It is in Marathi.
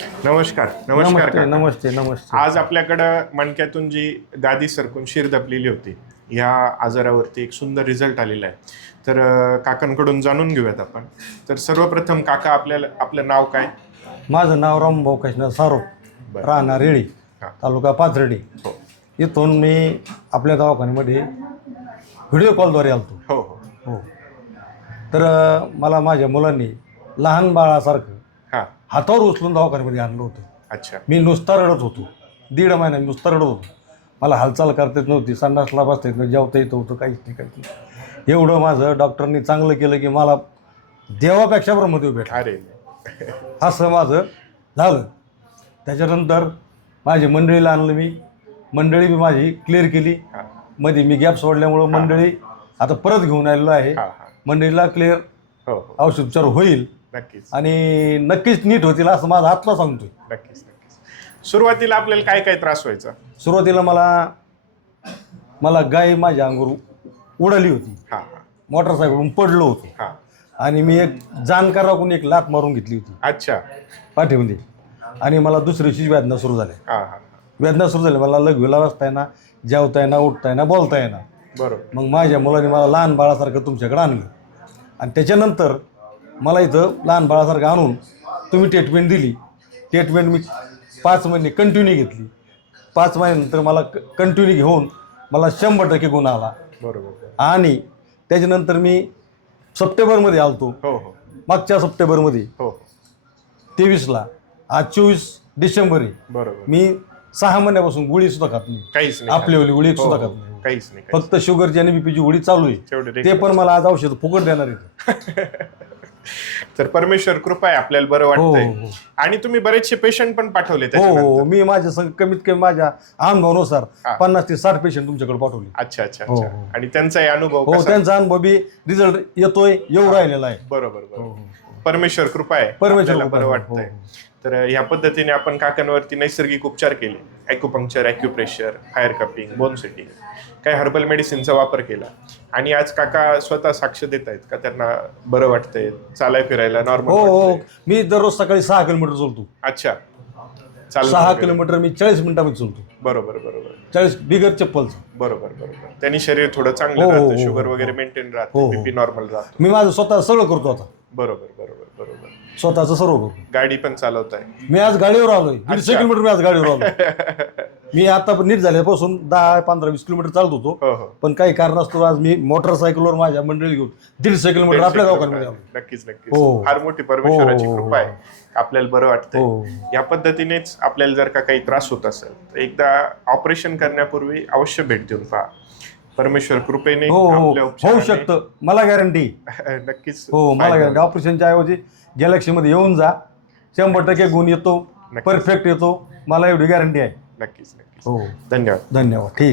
नमस्कार नमस्कार नमस्ते काका. नमस्ते नमस्ते. आज आपल्याकडं मणक्यातून जी गादी सरकून शिर दपलेली होती ह्या आजारावरती एक सुंदर रिझल्ट आलेला आहे. तर अं, काकांकडून जाणून घेऊयात आपण. तर सर्वप्रथम काका आपल्याला आपलं नाव काय? माझं नाव रामभाऊ कृष्ण सारोप बरं. राहणार रेडी हा. तालुका पाथर्डी. हो. इथून मी आपल्या दवाखान्यामध्ये व्हिडिओ कॉलद्वारे आलतो. हो हो. हो. तर अं, मला माझ्या मुलांनी लहान बाळासारखं हातावर उचलून दवाखान्यामध्ये आणलं होतं. अच्छा. मी नुसता रडत होतो. दीड महिना मी नुसता रडत होतो. मला हालचाल करता येत नव्हती संडासला बसता येत नव्हतं जेवता येत होतं काहीच नाही काहीच नाही. एवढं माझं डॉक्टरनी चांगलं केलं की मला देवापेक्षा ब्रह्मदेव भेटला अरे असं माझं झालं. त्याच्यानंतर माझी मंडळीला आणलं मी. मंडळी बी माझी क्लिअर केली. मध्ये मी गॅप सोडल्यामुळं मंडळी आता परत घेऊन आलेलो आहे. मंडळीला क्लिअर हो हो. औषधोपचार होईल. नक्कीच. आणि नक्कीच नीट होतील असं माझा आत्मा सांगतोय. नक्कीच नक्कीच. सुरुवातीला आपल्याला काय काय त्रास व्हायचा? सुरुवातीला मला मला गाय माझ्या अंगावर उडाली होती. हां. हां मोटरसायकलवरून पडलो होतो. हां. आणि मी एक जाणकाराकडून एक लात मारून घेतली होती. अच्छा. पाठीमध्ये. आणि मला दुसऱ्या दिवशी वेदना सुरू झाल्या. हां हां वेदना सुरू झाल्या. मला लघवीला वाचता येणार जेवता येणार उठता येणार बोलता येणार बरोबर. मग माझ्या मुलाने मला लहान बाळासारखं तुमच्याकडे आणलं. आणि त्याच्यानंतर मला इथं लहान बाळासारखं आणून तुम्ही ट्रीटमेंट दिली. ट्रीटमेंट मी पाच महिने कंटिन्यू घेतली. पाच महिन्यानंतर मला कंटिन्यू घेऊन मला शंभर टक्के गुण आला. बरोबर आणि त्याच्यानंतर मी सप्टेंबरमध्ये आलतो. हो हो. मागच्या सप्टेंबरमध्ये. हो. तेवीसला. आज चोवीस डिसेंबर आहे बरोबर. मी सहा महिन्यापासून गोळी सुद्धा खात नाही. काहीच नाही आपली ओली गोळी हो, सुद्धा हो. खात नाही. काहीच नाही फक्त शुगरची आणि बीपीची गोळी चालू आहे. तेवढे ते पण मला आज औषध फुकट देणार आहे तर परमेश्वर कृपा आहे आपल्याला बरं हो वाटतंय. हो. आणि तुम्ही बरेचसे पेशंट पण पाठवले हो त्याच्यानंतर. हो मी माझ्या संग कमीत कमी माझ्या अनुभवानुसार हा. पन्नास ते साठ पेशंट तुमच्याकडे पाठवले. अच्छा अच्छा हो, अच्छा. हो. आणि त्यांचाही अनुभव हो कसा? त्यांचा अनुभव बी रिझल्ट येतोय येऊ राहिलेला आहे. बरोबर हो, बरोबर परमेश्वर कृपा आहे परमेश्वर आपल्याला कृपा बरं आहे. वाटतंय. हो, तर ह्या पद्धतीने आपण काकांवरती नैसर्गिक उपचार केले. Acupuncture acupressure fire cupping bone setting काही हर्बल मेडिसिनचा वापर केला. आणि आज काका स्वतः साक्ष देत आहेत का? त्यांना बरं वाटतंय चालाय फिरायला हो नॉर्मल हो मी दररोज सकाळी सहा किलोमीटर चालतो. अच्छा. चालणं सहा वगैरे. किलोमीटर मी चाळीस मिनिटामध्ये चालतो. बरोबर बरोबर. चाळीस बिगर चप्पलचं बरोबर बरोबर. त्यांनी शरीर थोडं चांगलं हो, हो, राहतं हो, शुगर हो. वगैरे मेंटेन हो, राहतं हो. बीपी नॉर्मल राहतो. मी माझं स्वतः सगळं करतो आता. बरोबर बरोबर. बरोबर. स्वतःचं सर्व गाडी पण चालवत आहे मी आज गाडीवर आलोय. दीडशे अच्छा. किलोमीटर मी आज गाडीवर आलो मी आता नीट झाल्यापासून दहा पंधरा वीस किलोमीटर चालत होतो. हो हो. पण काही कारणास्तव आज मी मोटरसायकलवर माझ्या मंडळी घेऊन दीडशे किलोमीटर आपल्या दवाखान्यामध्ये आलो नक्कीच नक्कीच. हो. फार मोठी परमेश्वराची हो, हो, कृपा आहे. आपल्याला बरं वाटतंय. हो. या पद्धतीनेच आपल्याला जर का काही त्रास होत असेल तर एकदा ऑपरेशन करण्यापूर्वी अवश्य भेट देऊन पहा. परमेश्वर कृपेने हो हो आपल्या होऊ उपचाराने- शकतं. मला गॅरंटी नक्कीच. हो मला फायदा गॅरंटी ऑपरेशनच्या ऐवजी गॅलेक्सीमध्ये येऊन जा. शंभर टक्के गुण येतो. नक्कीच. परफेक्ट येतो. मला एवढी गॅरंटी आहे. नक्कीच नक्कीच. हो. धन्यवाद. धन्यवाद. ठीक.